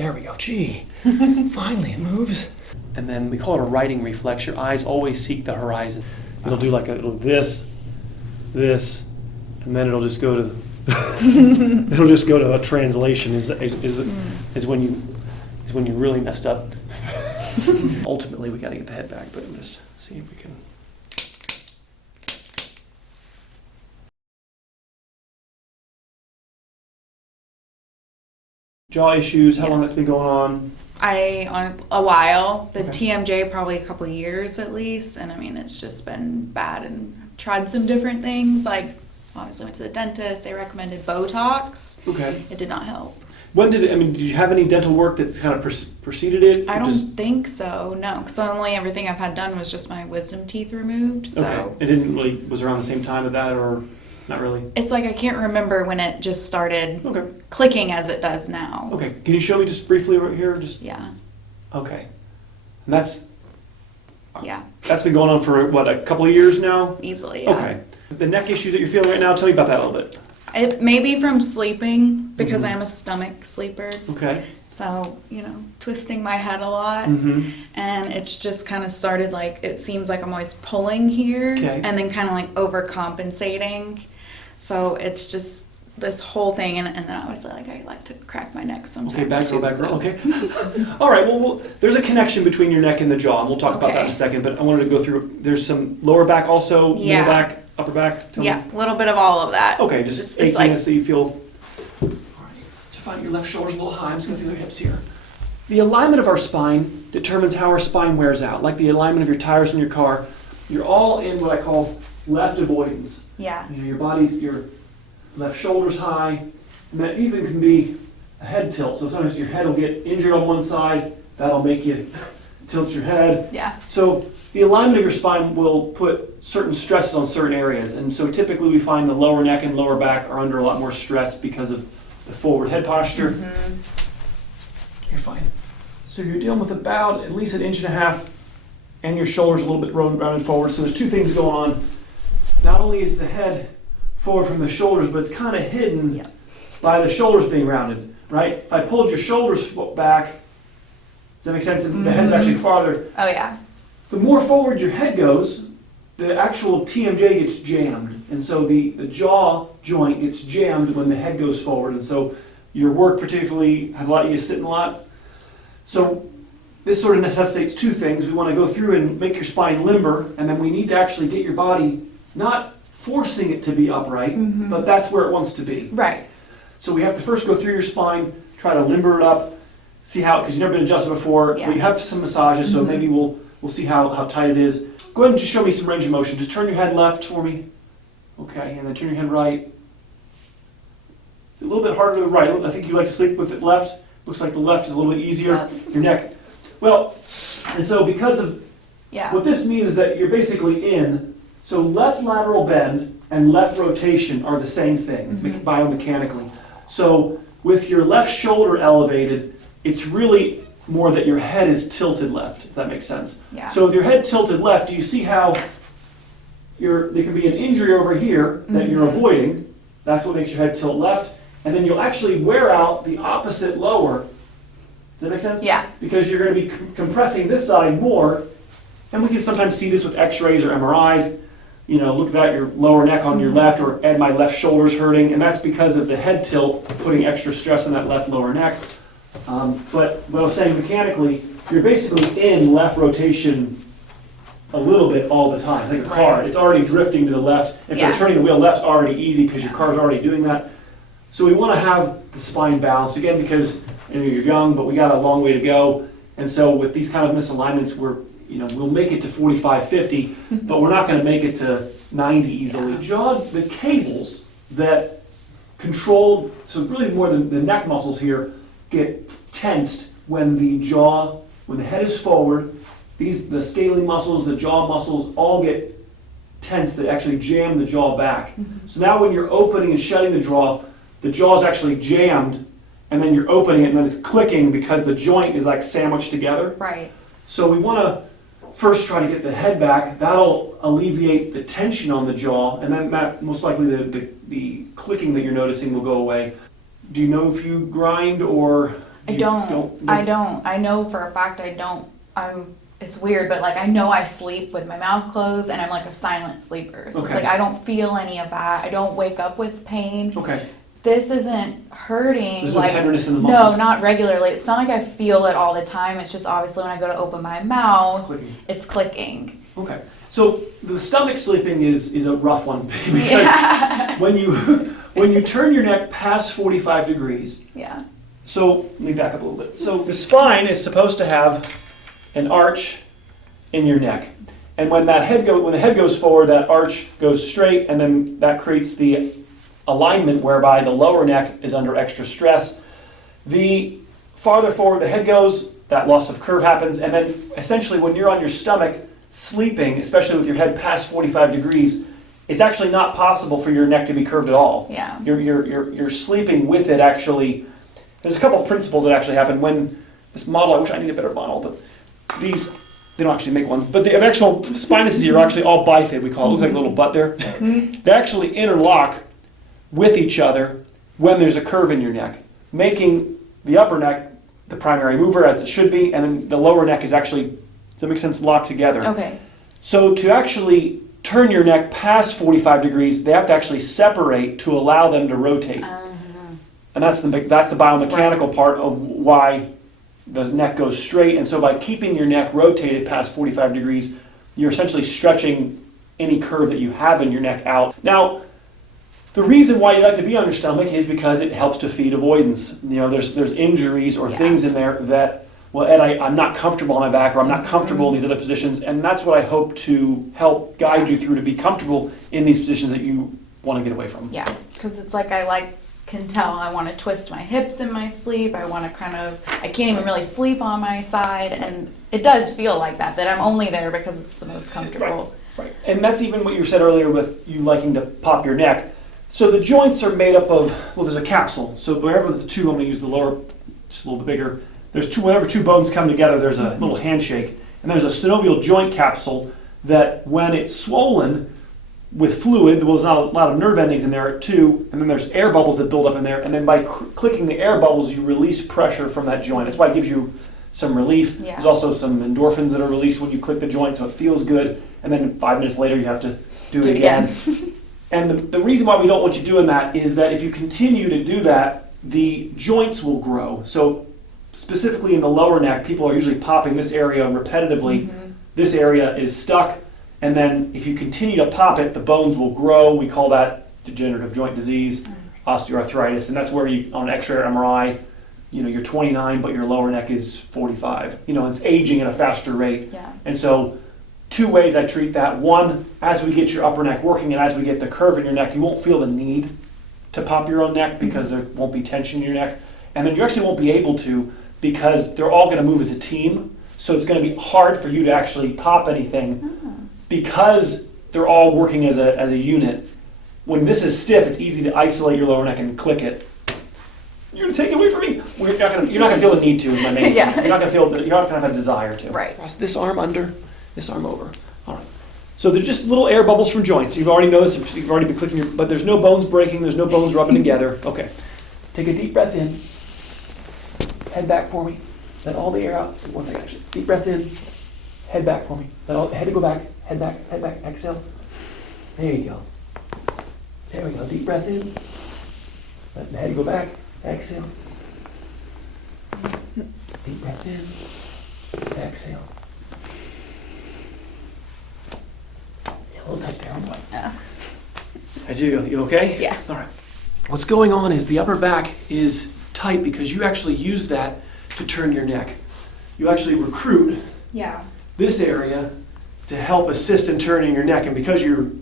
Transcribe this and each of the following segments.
There we go. Gee, finally it moves. And then we call it a writing reflex. Your eyes always seek the horizon. It'll do like it'll this, and then it'll just go to it'll just go to a translation. Is when you really messed up. Ultimately, we got to get the head back, but I'm just see if we can. Jaw issues, how long that's been going on? On a while. The Okay. TMJ probably a couple of years at least, and I mean it's just been bad, and I've tried some different things, like obviously went to the dentist, they recommended Botox. Okay. It did not help. When did did you have any dental work that's kind of preceded it? I don't think so, no, because only everything I've had done was just my wisdom teeth removed, so. Okay. It didn't really, was around the same time of that, or not really? It's like I can't remember when it just started Okay. clicking as it does now. Okay. Can you show me just briefly right here? Yeah. Okay. And that's been going on for what, a couple of years now? Easily, yeah. Okay. The neck issues that you're feeling right now, tell me about that a little bit. It may be from sleeping, because I am a stomach sleeper. Okay. So, twisting my head a lot. Mm-hmm. And it's just kind of started like, it seems like I'm always pulling here. Okay. And then kind of like overcompensating. So it's just this whole thing. And then obviously I like to crack my neck sometimes. Okay, back too, row. so. Okay. All right, well, there's a connection between your neck and the jaw, and we'll talk about that in a Okay. second, but I wanted to go through, there's some lower back also, Yeah. middle back, upper back? Tell me. Yeah, a little bit of all of that. Okay, just it's achiness that you feel. All right, so find your left shoulder's a little high. I'm just going to feel your hips here. The alignment of our spine determines how our spine wears out, like the alignment of your tires in your car. You're all in what I call left avoidance. Yeah. Your left shoulder's high, and that even can be a head tilt. So sometimes your head will get injured on one side. That'll make you tilt your head. Yeah. So the alignment of your spine will put certain stresses on certain areas. And so typically we find the lower neck and lower back are under a lot more stress because of the forward head posture. Mm-hmm. You're fine. So you're dealing with about at least 1.5 inches, and your shoulders a little bit rounded forward. So there's two things going on. Not only is the head forward from the shoulders, but it's kind of hidden by the shoulders being rounded, right? If I pulled your shoulders back, does that make sense? The head's actually farther. Oh, yeah. The more forward your head goes, the actual TMJ gets jammed. And so the jaw joint gets jammed when the head goes forward. And so your work particularly has a lot of you sitting a lot. So this sort of necessitates two things. We want to go through and make your spine limber, and then we need to actually get your body not forcing it to be upright, but that's where it wants to be. Right. So we have to first go through your spine, try to limber it up, see how, because you've never been adjusted before. Yeah. We have some massages, so maybe we'll see how tight it is. Go ahead and just show me some range of motion. Just turn your head left for me. Okay, and then turn your head right. A little bit harder to the right. I think you like to sleep with it left. Looks like the left is a little bit easier. Your neck. Well, and so because of what this means is that you're basically in, so left lateral bend and left rotation are the same thing biomechanically. So with your left shoulder elevated, it's really more that your head is tilted left, if that makes sense. Yeah. So with your head tilted left, do you see how there can be an injury over here that you're avoiding? That's what makes your head tilt left. And then you'll actually wear out the opposite lower. Does that make sense? Yeah. Because you're going to be compressing this side more. And we can sometimes see this with x-rays or MRIs. Look at that, your lower neck on your left, or Ed, my left shoulder's hurting. And that's because of the head tilt putting extra stress on that left lower neck. But what I was saying mechanically, you're basically in left rotation a little bit all the time. Like a car, it's already drifting to the left. If you're turning the wheel left's already easy because your car's already doing that. So we want to have the spine balanced, again, because you're young, but we got a long way to go. And so with these kind of misalignments, we'll make it to 45, 50, but we're not going to make it to 90 easily. The cables that control, so really more than the neck muscles here, get tensed when when the head is forward. The scaly muscles, the jaw muscles all get tense that actually jam the jaw back. So now when you're opening and shutting the jaw's actually jammed, and then you're opening it and then it's clicking because the joint is like sandwiched together. Right. So we want to first try to get the head back. That'll alleviate the tension on the jaw, and then that most likely the clicking that you're noticing will go away. Do you know if you grind or I don't. I know for a fact I don't. It's weird, but like I know I sleep with my mouth closed and I'm like a silent sleeper. So Okay. it's like I don't feel any of that. I don't wake up with pain. Okay. This isn't hurting. There's no like tenderness in the muscles? No, not regularly. It's not like I feel it all the time. It's just obviously when I go to open my mouth, it's clicking. Okay. So the stomach sleeping is a rough one because Yeah. when you turn your neck past 45 degrees. Yeah. So let me back up a little bit. So the spine is supposed to have an arch in your neck. And when the head goes forward, that arch goes straight, and then that creates the alignment whereby the lower neck is under extra stress. The farther forward the head goes, that loss of curve happens, and then essentially when you're on your stomach sleeping, especially with your head past 45 degrees, it's actually not possible for your neck to be curved at all. Yeah. You're sleeping with it actually. There's a couple of principles that actually happen when this model, I wish I needed a better model, but these, they don't actually make one, but the actual spinuses here are actually all bifid, we call it. It looks like a little butt there. They actually interlock with each other when there's a curve in your neck, making the upper neck the primary mover as it should be, and then the lower neck is actually, does that make sense, locked together. Okay. So to actually turn your neck past 45 degrees, they have to actually separate to allow them to rotate. And that's the biomechanical part of why the neck goes straight. And so by keeping your neck rotated past 45 degrees, you're essentially stretching any curve that you have in your neck out. Now, the reason why you like to be on your stomach is because it helps to feed avoidance. You know, there's injuries or things in there that, well, Ed, I'm not comfortable on my back, or I'm not comfortable in these other positions, and that's what I hope to help guide you through to be comfortable in these positions that you want to get away from. Yeah, because it's like can tell I want to twist my hips in my sleep. I want to I can't even really sleep on my side, and it does feel like that I'm only there because it's the most comfortable. Right. And that's even what you said earlier with you liking to pop your neck. So the joints are made up of, well, there's a capsule. So wherever the two, I'm going to use the lower, just a little bit bigger. Whenever two bones come together, there's a little handshake. And there's a synovial joint capsule that when it's swollen with fluid, well, there's not a lot of nerve endings in there too, and then there's air bubbles that build up in there, and then by clicking the air bubbles, you release pressure from that joint. That's why it gives you some relief. Yeah. There's also some endorphins that are released when you click the joint, so it feels good, and then 5 minutes later, you have to do it again. And the reason why we don't want you doing that is that if you continue to do that, the joints will grow. So specifically in the lower neck, people are usually popping this area repetitively. This area is stuck. And then if you continue to pop it, the bones will grow. We call that degenerative joint disease, osteoarthritis. And that's where you, on an X-ray or MRI, you know, you're 29, but your lower neck is 45. You know, it's aging at a faster rate. Yeah. And so 2 ways I treat that. One, as we get your upper neck working and as we get the curve in your neck, you won't feel the need to pop your own neck because there won't be tension in your neck. And then you actually won't be able to because they're all going to move as a team. So it's going to be hard for you to actually pop anything. Because they're all working as a unit. When this is stiff, it's easy to isolate your lower neck and click it. You're gonna take it away from me. You're not gonna feel the need to. Is my main. Yeah. You're not gonna have a desire to. Right. Cross this arm under, this arm over. All right. So they're just little air bubbles from joints. You've already noticed. You've already been clicking but there's no bones breaking. There's no bones rubbing together. Okay. Take a deep breath in. Head back for me. Let all the air out. 1 second. Actually. Deep breath in. Head back for me. Let all head to go back. Head back, exhale. There you go. There we go. Deep breath in. Let the head go back. Exhale. Deep breath in. Exhale. Yeah, a little tight there, but. Yeah. You okay? Yeah. All right. What's going on is the upper back is tight because you actually use that to turn your neck. You actually recruit this area to help assist in turning your neck, and because you're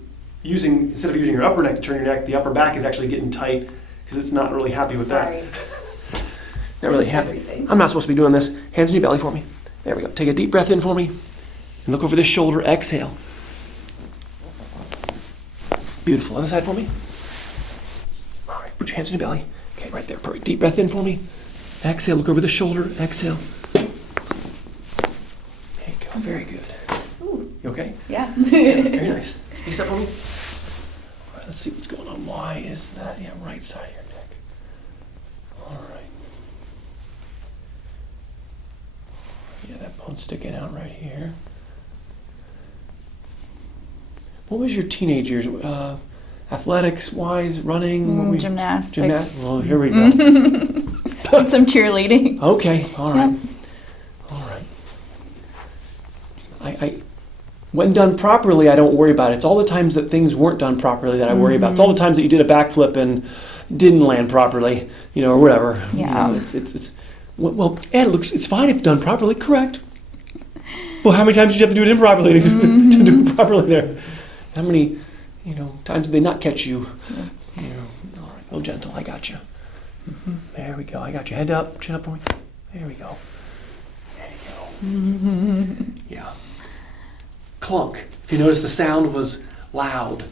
instead of using your upper neck to turn your neck, the upper back is actually getting tight because it's not really happy with that. Right. Not really happy. I'm not supposed to be doing this. Hands in your belly for me. There we go. Take a deep breath in for me, and look over this shoulder. Exhale. Beautiful. Other side for me. All right. Put your hands in your belly. Okay, right there. Perfect. Deep breath in for me. Exhale. Look over the shoulder. Exhale. There you go. Very good. You okay? Yeah. Very nice. Hey, step for me. All right, let's see what's going on. Why is that? Yeah, right side of your neck. All right. go. It's sticking out right here. What was your teenage years? Athletics-wise, running? What were you- Gymnastics. Well, here we go. And some cheerleading. Okay, all right. Yep. All right. When done properly, I don't worry about it. It's all the times that things weren't done properly that I worry about. It's all the times that you did a backflip and didn't land properly, or whatever. Yeah. It's well, Ed, it's fine if done properly. Correct. Well, how many times did you have to do it improperly to do it properly there? How many, times did they not catch you? Yeah. All right, real gentle. I got you. There we go. I got you. Head up, chin up for me. There we go. There you go. Yeah. Clunk. If you notice, the sound was loud.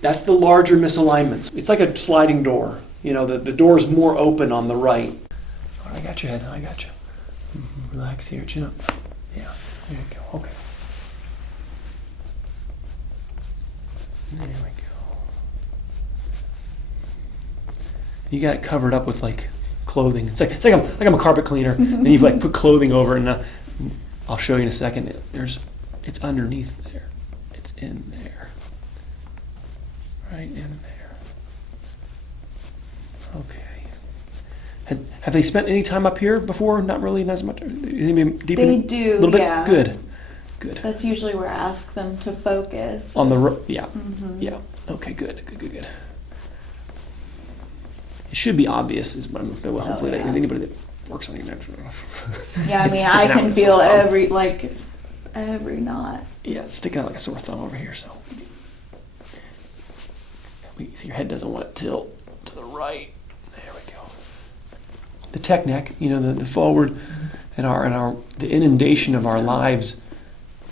That's the larger misalignments. It's like a sliding door. The door's more open on the right. All right, I got your head. I got you. Relax here. Chin up. Yeah. There you go. Okay. There we go. You got it covered up with clothing. It's like I'm a carpet cleaner, and you've put clothing over, and I'll show you in a second. It's underneath there. It's in there. Right in there. Okay. Have they spent any time up here before? Not really, not as much. They do, a little bit. yeah. Good. That's usually where I ask them to focus. On the yeah. Yeah. Okay. Good. It should be obvious. Is what I'm. Well, hopefully, yeah. anybody that works on your neck. Yeah, I It's mean, sticking I out can like a feel sore thumb. every knot. Yeah, it's sticking out like a sore thumb over here. So, your head doesn't want to tilt to the right. There we go. The tech neck, the forward, and the inundation of our lives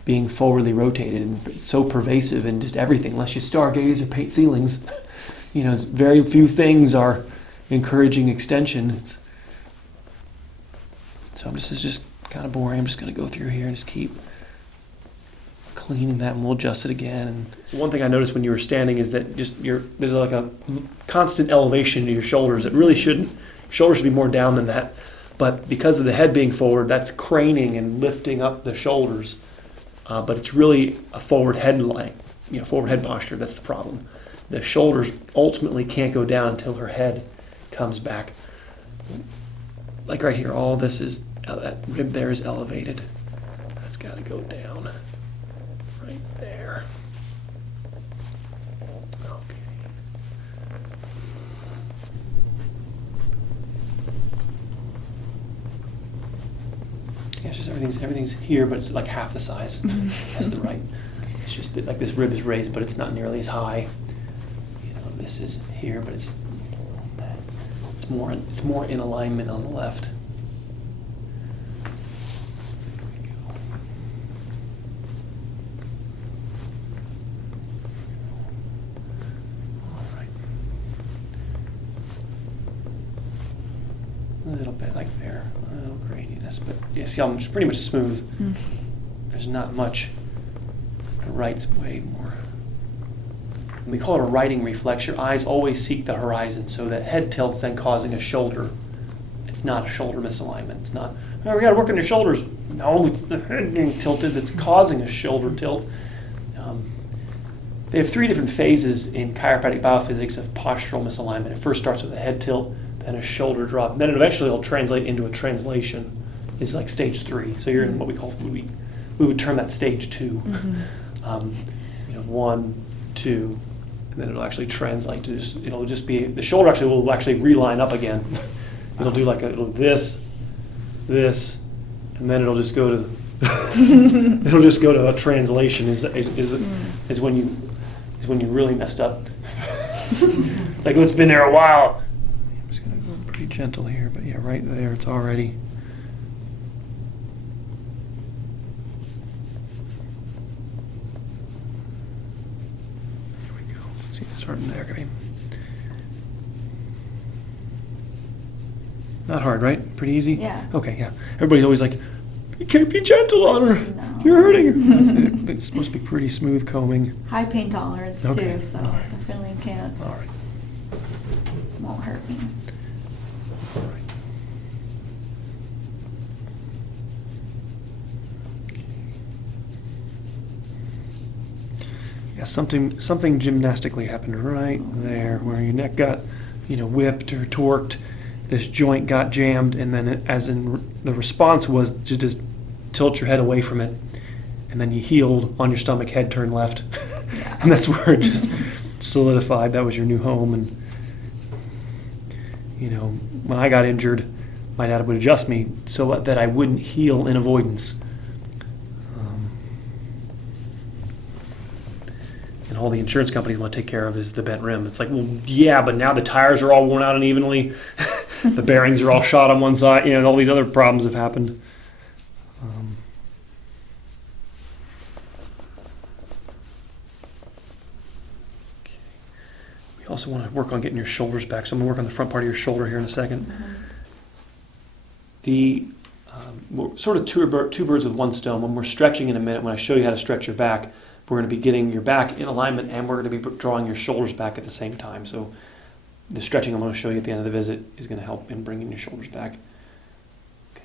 being forwardly rotated, and it's so pervasive in just everything. Unless you stargaze or paint ceilings, very few things are encouraging extension. So this is just kind of boring. I'm just going to go through here and just keep cleaning that, and we'll adjust it again. And so one thing I noticed when you were standing is that there's like a constant elevation to your shoulders. It really shouldn't. Shoulders should be more down than that. But because of the head being forward, that's craning and lifting up the shoulders. But it's really a forward head forward head posture. That's the problem. The shoulders ultimately can't go down until her head comes back. Like right here, all this is, that rib there is elevated. That's got to go down. Right there. Okay. Yeah, it's just everything's here, but it's like half the size as the right. It's just that this rib is raised, but it's not nearly as high. This is here, but it's more in alignment on the left. A little bit like there, a little graininess, but you see how it's pretty much smooth. There's not much. The right's way more. We call it a righting reflex. Your eyes always seek the horizon, so that head tilt's then causing a shoulder. It's not a shoulder misalignment. It's not, we got to work on your shoulders. No, it's the head being tilted that's causing a shoulder tilt. They have 3 different phases in chiropractic biophysics of postural misalignment. It first starts with a head tilt, then a shoulder drop, then eventually it'll translate into a translation. It's like stage 3. So you're in what we would term that stage 2. 1, 2, and then it'll actually translate to it'll just be, the shoulder will actually reline up again. It'll do this, and then it'll just go to a translation is when you really messed up. It's like, it's been there a while. I'm just gonna go pretty gentle here, but yeah, right there it's already. See, starting there, okay. Not hard, right? Pretty easy? Yeah. Okay, yeah. Everybody's always like, you can't be gentle on her. No. You're hurting her. It's supposed to be pretty smooth combing. High pain tolerance Okay. too, so All right. definitely All right. won't hurt me. All right. Yeah, something gymnastically happened right there, where your neck got, whipped or torqued. This joint got jammed, and then the response was to just tilt your head away from it, and then you healed on your stomach, head turned left, Yeah. and that's where it just solidified. That was your new home. And when I got injured, my dad would adjust me so that I wouldn't heal in avoidance. And all the insurance companies want to take care of is the bent rim. It's like, well, yeah, but now the tires are all worn out unevenly. The bearings are all shot on one side. And all these other problems have happened. Okay. We also want to work on getting your shoulders back. So I'm going to work on the front part of your shoulder here in a second. We're sort of two birds with one stone. When we're stretching in a minute, when I show you how to stretch your back, we're going to be getting your back in alignment, and we're going to be drawing your shoulders back at the same time. So the stretching I'm going to show you at the end of the visit is going to help in bringing your shoulders back. Okay.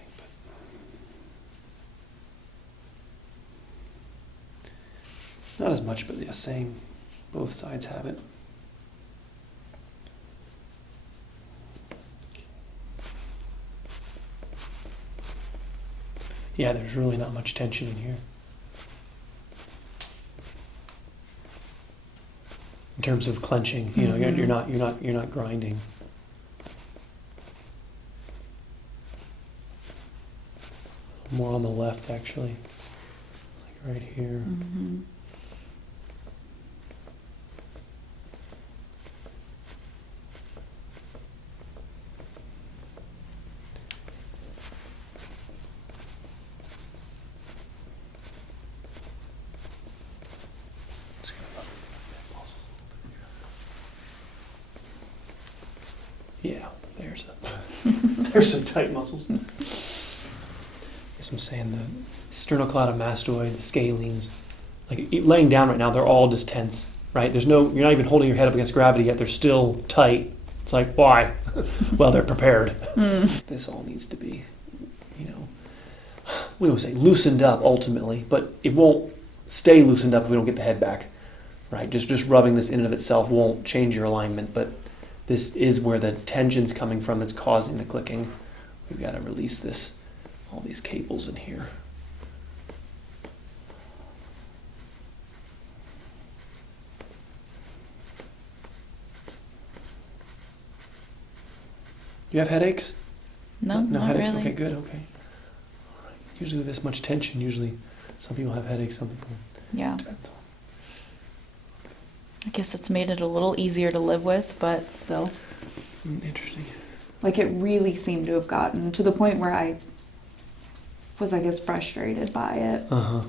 Not as much, but yeah, same. Both sides have it. Yeah, there's really not much tension in here. In terms of clenching, you're not grinding. More on the left, actually, like right here. Mm-hmm. Yeah, there's some tight muscles. As I'm saying, the sternocleidomastoid, the scalenes, like laying down right now, they're all just tense, right? You're not even holding your head up against gravity yet. They're still tight. It's like, why? Well, they're prepared. This all needs to be, we don't say loosened up ultimately, but it won't stay loosened up if we don't get the head back, right? Just rubbing this in and of itself won't change your alignment, but this is where the tension's coming from that's causing the clicking. We've got to release all these cables in here. You have headaches? No, No not headaches? really. Okay, good, okay. All right. Usually with this much tension, some people have headaches, some people Yeah. don't. I guess it's made it a little easier to live with, but Still, Interesting. like it really seemed to have gotten to the point where I was, I guess, frustrated by it. Uh-huh.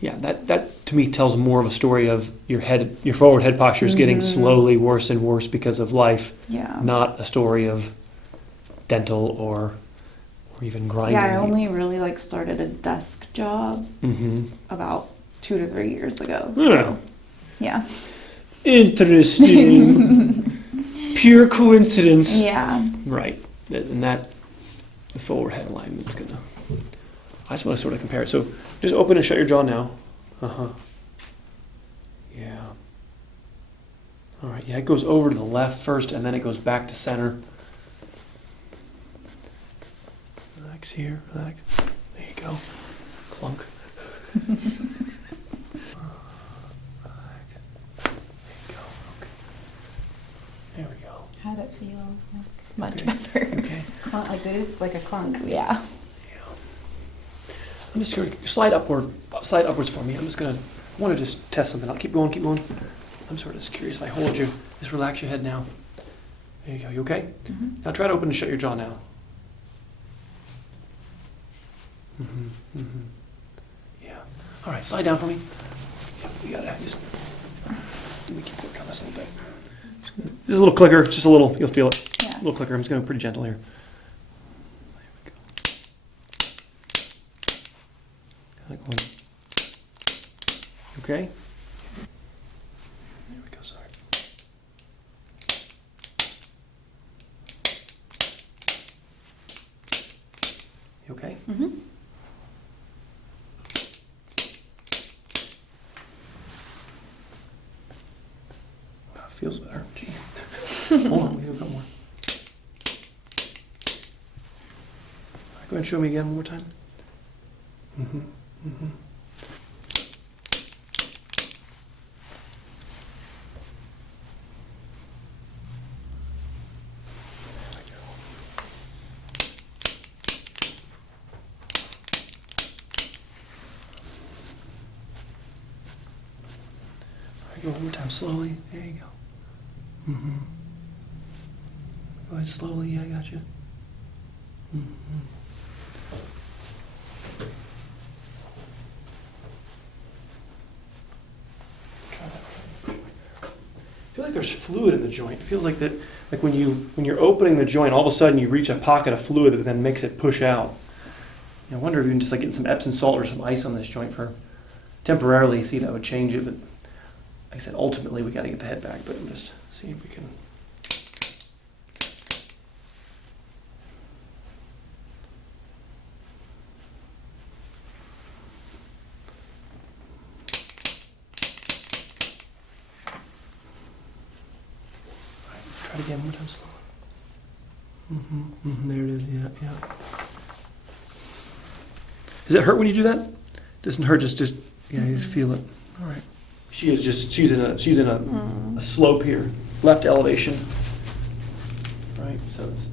Yeah, that to me tells more of a story of your forward head posture is getting slowly worse and worse because of life, Yeah. not a story of dental or even grinding. Yeah, I only really started a desk job Mm-hmm. about 2 to 3 years ago. Yeah. So, yeah. Interesting. Pure coincidence. Yeah. Right. And the forward head alignment's gonna. I just want to sort of compare it. So just open and shut your jaw now. Uh-huh. Yeah. All right. Yeah, it goes over to the left first, and then it goes back to center. Relax here. Relax. There you go. Clunk. There we go. how'd it feel? Much Okay. better. Okay. Like it is like a clunk. Yeah. I'm just going to slide upwards for me. I want to just test something out. Keep going, keep going. I'm sort of just curious if I hold you. Just relax your head now. There you go. You okay? Mm-hmm. Now try to open and shut your jaw now. Mm-hmm. Mm-hmm. Yeah. All right, slide down for me. Yeah, you gotta just, let me keep working on this a little bit. Just a little clicker, just a little, you'll feel it. Yeah. A little clicker. I'm just going pretty gentle here. There we go. Kind of going. Okay? There we go, sorry. You okay? Mm-hmm. feels better. Gee. Hold on, we do a couple more. Go ahead and show me again one more time. Mm-hmm. Mm-hmm. Go one more time, slowly. There you go. Mm-hmm. Go ahead, slowly. Yeah, I got you. Mm-hmm. I feel like there's fluid in the joint. It feels like that, like when you're opening the joint, all of a sudden you reach a pocket of fluid that then makes it push out. I wonder if you can just like get some Epsom salt or some ice on this joint for temporarily, see if that would change it. But like I said, ultimately we got to get the head back. But I'm just seeing if we can. Try it again one more time slow. There it is, yeah. Does it hurt when you do that? Doesn't hurt, just yeah, you just feel it. All right. She's in a slope here, left elevation. Right, so it's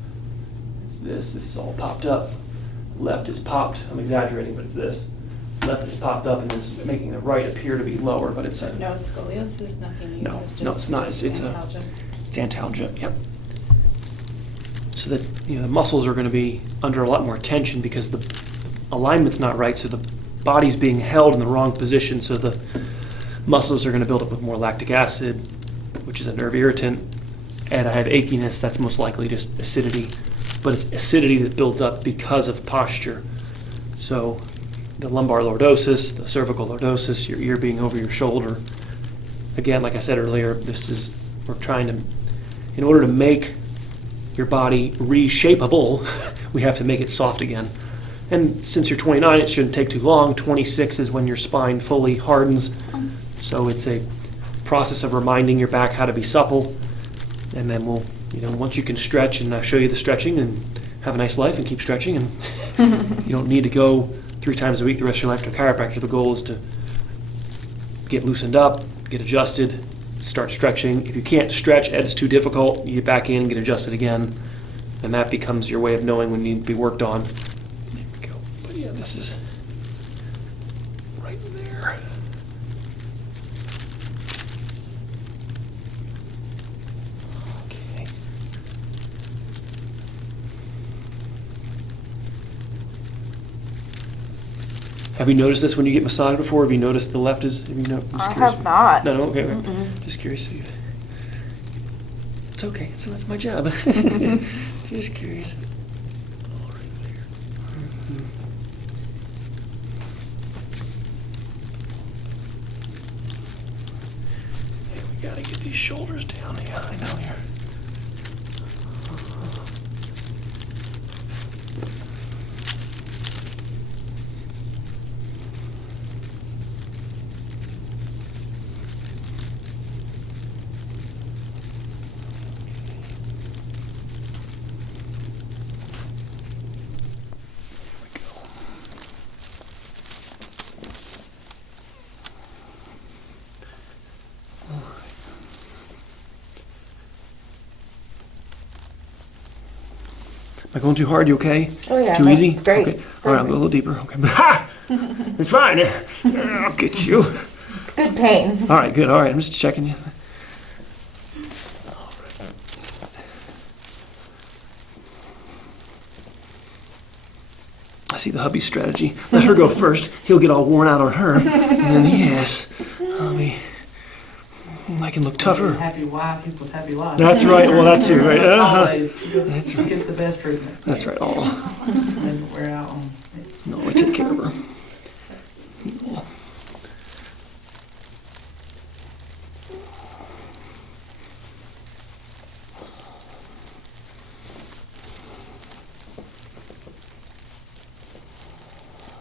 this is all popped up. Left is popped, I'm exaggerating, but it's this. Left is popped up and it's making the right appear to be lower, but it's a. No scoliosis, nothing. No, it's not. It's antalgia. It's antalgia, yep. So that the muscles are going to be under a lot more tension because the alignment's not right, so the body's being held in the wrong position, so the muscles are going to build up with more lactic acid, which is a nerve irritant, and I have achiness. That's most likely just acidity, but it's acidity that builds up because of posture. So the lumbar lordosis, the cervical lordosis, your ear being over your shoulder. Again, like I said earlier, we're trying to, in order to make your body reshapeable, we have to make it soft again. And since you're 29, it shouldn't take too long. 26 is when your spine fully hardens. So it's a process of reminding your back how to be supple. And then we'll, once you can stretch, and I'll show you the stretching and have a nice life and keep stretching. And you don't need to go 3 times a week the rest of your life to a chiropractor. The goal is to get loosened up, get adjusted, start stretching. If you can't stretch, it's too difficult, you get back in, get adjusted again. And that becomes your way of knowing when you need to be worked on. There we go. But yeah, this is right there. Okay. Have you noticed this when you get massaged before? Have you noticed the left is? I have not. No, okay. Just curious. It's okay. That's my job. Just curious. All right there. Hey, we gotta get these shoulders down. Yeah, I know here. Am I going too hard? You okay? Oh yeah. Too easy? It's great. Okay. All right, I'll go a little deeper. Okay. Ha! It's fine. I'll get you. It's good pain. All right, good. All right, I'm just checking you. I see the hubby's strategy. Let her go first. He'll get all worn out on her. And then, yes, I can look tougher. Happy wife equals happy life. That's right. Well, that's too right. Always. That's She right. gets the best treatment. That's right. Oh, And we're out on it. no, I take care of her.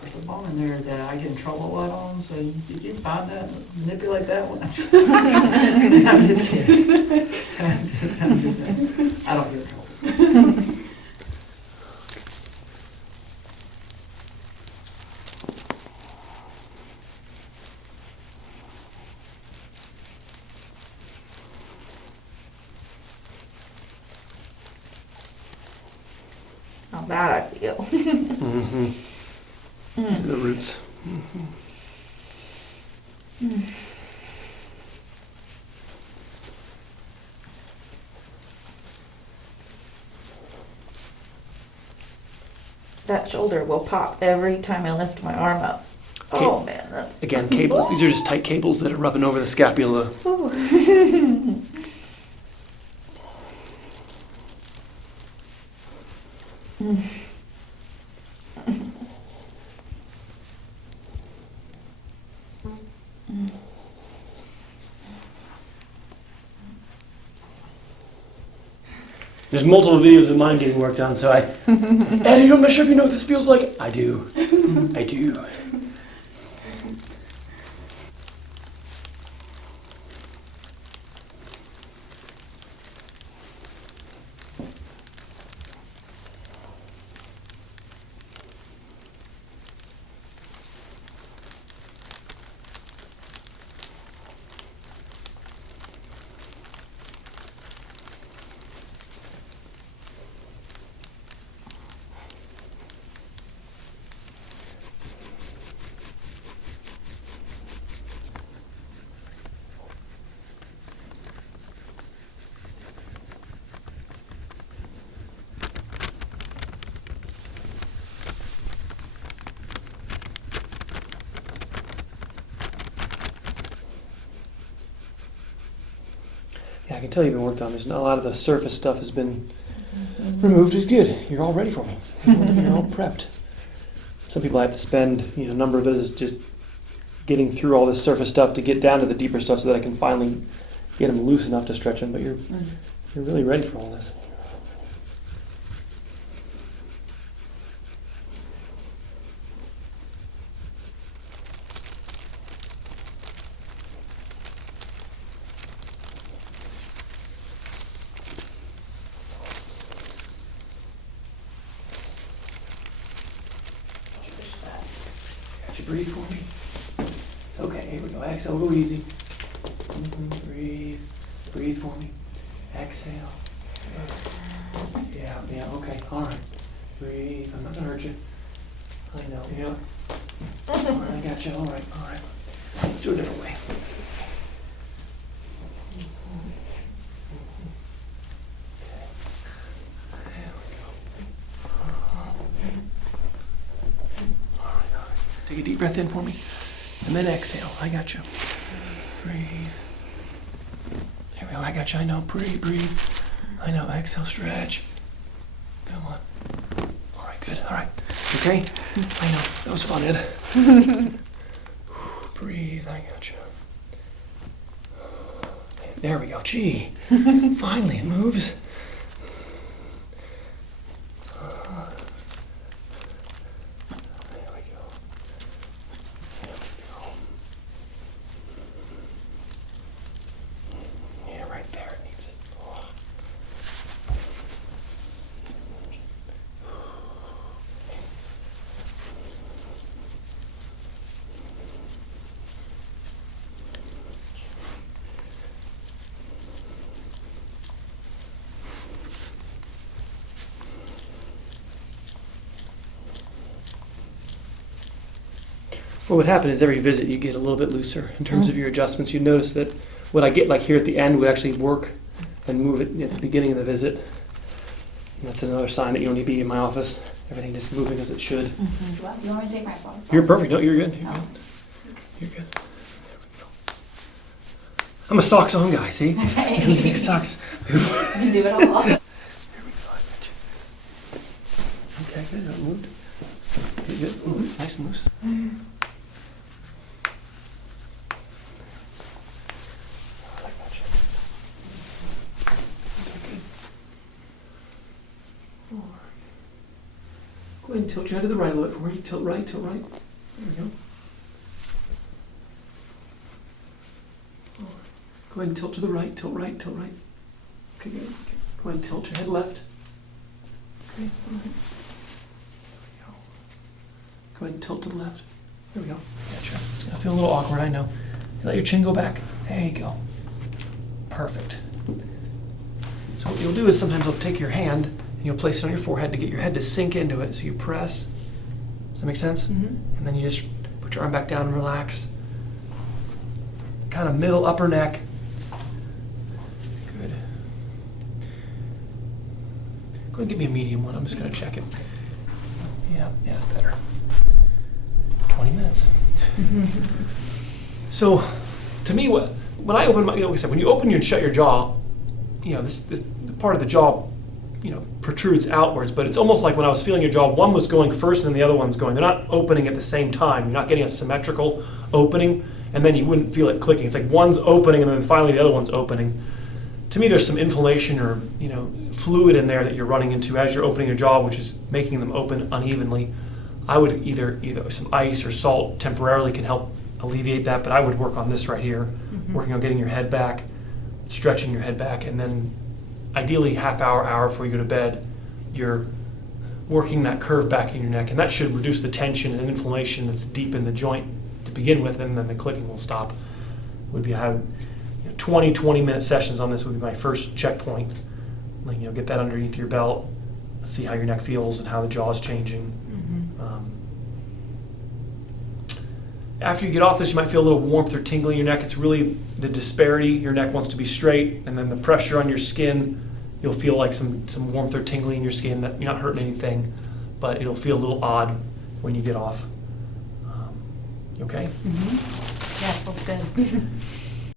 There's a phone in there that I get in trouble a lot on, so did you find that, manipulate that one? I'm just kidding. I'm just kidding. I don't get in trouble. Not that I feel. Mm-hmm. To the roots. That shoulder will pop every time I lift my arm up. Okay. Oh man, that's Again, cables. These are just tight cables that are rubbing over the scapula. Ooh. There's multiple videos of mine getting work done, so Eddie, I'm not sure if you know what this feels like. I do. I do. Yeah, I can tell you've been worked on. There's not a lot of the surface stuff has been removed. It's good. You're all ready for me. You're all prepped. Some people have to spend a number of visits just getting through all this surface stuff to get down to the deeper stuff so that I can finally get them loose enough to stretch them. But you're really ready for all this. Got you breathe for me. It's okay. Here we go. Exhale. Go easy. Breathe. Breathe for me. Exhale. Yeah. Yeah. Okay. All right. Breathe. I'm not gonna hurt you. I know. Yeah. All right. I got you. All right. All right. Let's do it a different way. Take a deep breath in for me, and then exhale. I got you. Breathe. There we go. I got you. I know. Breathe, breathe. I know. Exhale, stretch. Come on. All right, good. All right. Okay? I know. That was fun, Ed. Breathe. I got you. There we go. Gee. Finally, it moves. What would happen is every visit you get a little bit looser in terms of your adjustments. You notice that what I get like here at the end would actually work and move it at the beginning of the visit. And that's another sign that you don't need to be in my office. Everything just moving as it should. Do you want me to take my socks off? You're perfect. No, you're good. You're good. You're good. There we go. I'm a socks on guy, see? Okay. Socks. You can do it all. There we go. I got you. Okay, good. That moved. You're good. Nice and loose. Go ahead and tilt your head to the right a little bit for me. Tilt right, tilt right. There we go. Go ahead and tilt to the right, tilt right, tilt right. Okay, good. Okay. Go ahead and tilt your head left. Okay, all right. There we go. Go ahead and tilt to the left. There we go. Gotcha. It's gonna feel a little awkward, I know. Let your chin go back. There you go. Perfect. So what you'll do is sometimes you'll take your hand and you'll place it on your forehead to get your head to sink into it. So you press. Does that make sense? Mm-hmm. And then you just put your arm back down and relax. Kind of middle upper neck. Good. Go ahead and give me a medium one. I'm just going to check it. Yeah, that's better. 20 minutes. So, to me, when I open my, like I said, when you open and shut your jaw, this part of the jaw, protrudes outwards. But it's almost like when I was feeling your jaw, one was going first and the other one's going. They're not opening at the same time. You're not getting a symmetrical opening, and then you wouldn't feel it clicking. It's like one's opening and then finally the other one's opening. To me, there's some inflammation or fluid in there that you're running into as you're opening your jaw, which is making them open unevenly. I would either some ice or salt temporarily can help alleviate that, but I would work on this right here, working on getting your head back, stretching your head back, and then ideally hour before you go to bed, you're working that curve back in your neck, and that should reduce the tension and inflammation that's deep in the joint to begin with, and then the clicking will stop. Would be how 20-minute sessions on this would be my first checkpoint. Get that underneath your belt, see how your neck feels and how the jaw is changing. After you get off this, you might feel a little warmth or tingle in your neck. It's really the disparity. Your neck wants to be straight, and then the pressure on your skin, you'll feel like some warmth or tingling in your skin. That you're not hurting anything, but it'll feel a little odd when you get off. Okay? Yeah, feels good.